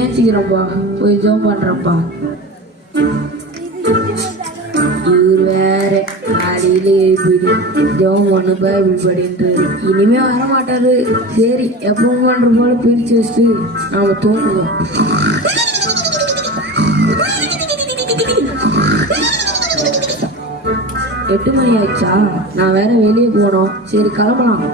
ஏச்சிக்கிறோம்ப்பா போய் ஜோம் பண்றப்பா. இவர் வேற காலையில எழுப்பிடு ஜோம் ஒண்ணு பைபிள் இனிமே வரமாட்டாரு. சரி எப்பவும் பண்ற போல பிரிச்சு வச்சுட்டு நாம தூங்குவோம். எட்டு மணி ஆயிடுச்சா? நான் வேற வெளியே போனோம் சரி கிளம்பலாம்.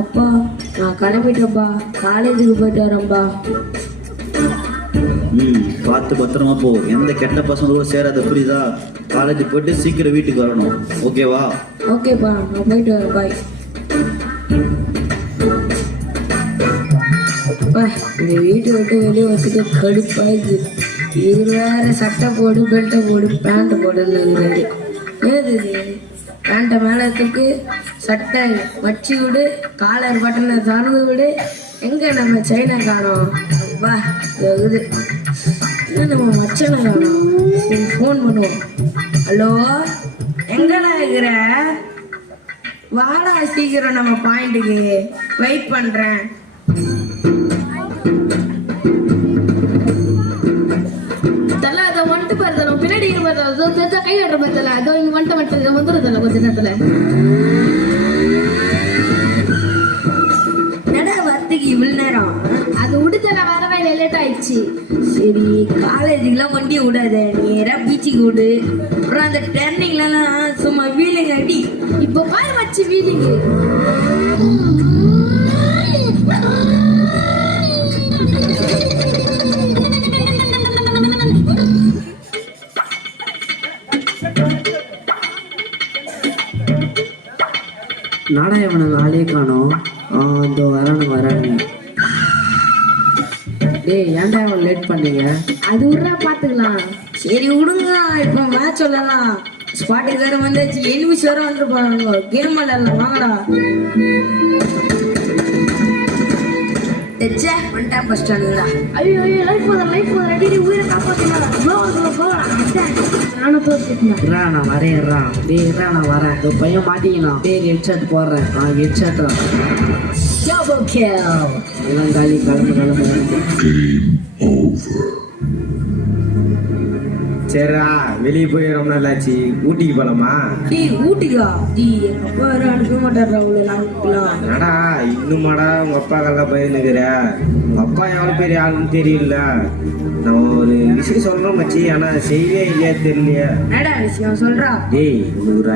அப்பா நான் கிளம்பிட்டேன்ப்பா. காலேஜுக்கு போயிட்டு வரேன்ப்பா ம் பார்த்து பத்திரமா போ. எந்த கெட்ட பசங்களும் சேராத புரியுதா? காலேஜ் போயிட்டு சீக்கிரம் வீட்டுக்கு வரணும். ஓகேவா? ஓகேப்பா நான் போயிட்டு வரேன். பாய் இந்த வீட்டை விட்டு வெளியே வச்சுட்டு கடுப்பாயிடுச்சு இது வேற சட்டை போடு பெல்ட்டை போடு பேண்ட் போடுன்னு ஏது இது? பேண்ட்டை மேலே தூக்கு சட்டை வச்சு விடு காலர் பட்டனை திறந்து விடு. எங்க நம்ம சைனா காணோம்? அப்பா இது என்ன நம்ம மச்சனை காணோம்? சரி ஃபோன் பண்ணுவோம். ஹலோ? எங்கடா இருக்கிற? வாடா சீக்கிரம் நம்ம பாயிண்ட்டுக்கு வெயிட் பண்றேன். வந்துடும் தல கொஞ்ச நேரத்துல அது விடுதல வரவே லேட் ஆயிடுச்சு. சரி காலேஜுக்குலாம் வண்டி விடாத நேரா பீச்சுக்கு விடு அப்புறம் அந்த டர்னிங்லலாம் சும்மா வீலுங்க அடி. இப்போ பாரு வச்சு வீடிங்க நாடா இவனுங்க ஆளே காணோம். இதோ வரானு வரானு. டேய் ஏன்டா இவன் லேட் பண்ணீங்க அது விட்றா பாத்துக்கலாம். சரி விடுங்க. இப்போ மேட்ச் சொல்லலாம். ஸ்பாட்டுக்கு வேற வந்தாச்சு. எனிமிஸ் வேற வந்து போறாங்க கேம் விளையாடலாம். வாங்கடா. ச்சே வந்துட்டான் ஃபர்ஸ்ட் ஐயோ ஐயோ லைஃப் போதும் லைஃப் போதும். ரெடி உயிரை போகலாம் நான் டேய் இருடா நான் வரேன். இந்த பையன் மாட்டிக்கலாம் டேய் ஹெட்ஷாட் போடுறேன். ஆ ஹெட்ஷாட் டபுள் கில் எல்லாம் காலி கிளம்பு கிளம்பு சரிடா வெளியே போய் ரொம்ப நாள் ஆச்சு ஊட்டிக்கு போலாமா? டீ ஊட்டிக்கா. டீ எங்க அப்பா வேற அனுப்ப மாட்டாரா அவ்வளோ நாங்களுக்குலாம் என்னடா இன்னுமாடா உங்க அப்பாக்கெல்லாம் பயந்துக்கிற? உங்க அப்பா எவ்வளவு பெரிய ஆளுன்னு தெரியல. நான் ஒரு விஷயம் சொல்றோம் மச்சி ஆனா செய்வே இல்லையா தெரியலையா. என்னடா விஷயம் சொல்றா? டேய் உனக்கு ஒரு